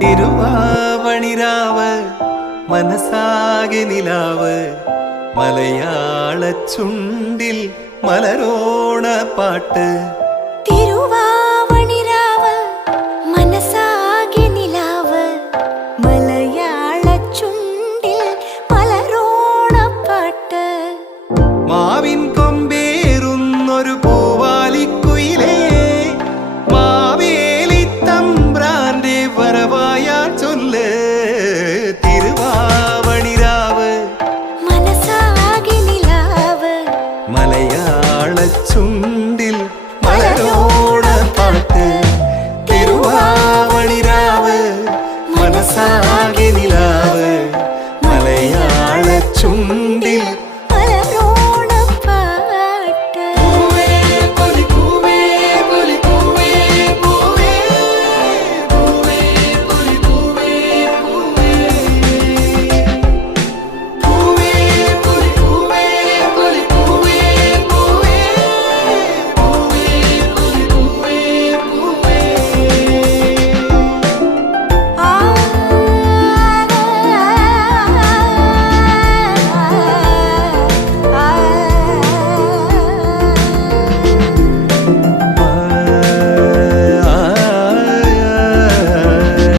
തിരുവാവണിരാവ് മനസാകെ നിലാവ് മലയാള ചുണ്ടിൽ മലരോണ പാട്ട്. തിരുവാവണിരാവ് മനസാകെ നിലാവ് മലയാള ചുണ്ടിൽ മലരോണ പാട്ട്. മാവിൻ കൊമ്പേറുന്നൊരു പൂവാലിക്കുയിലേ മാവേലി തമ്പ്രാന്റെ വരവായാ ചൊല്ല്. തിരുവാവണിരാവ് മനസാകെ നിലാവ് മലയാള ചുണ്ടിൽ മലരോണ പാട്ട്. തിരുവാവണിരാവ് മനസാ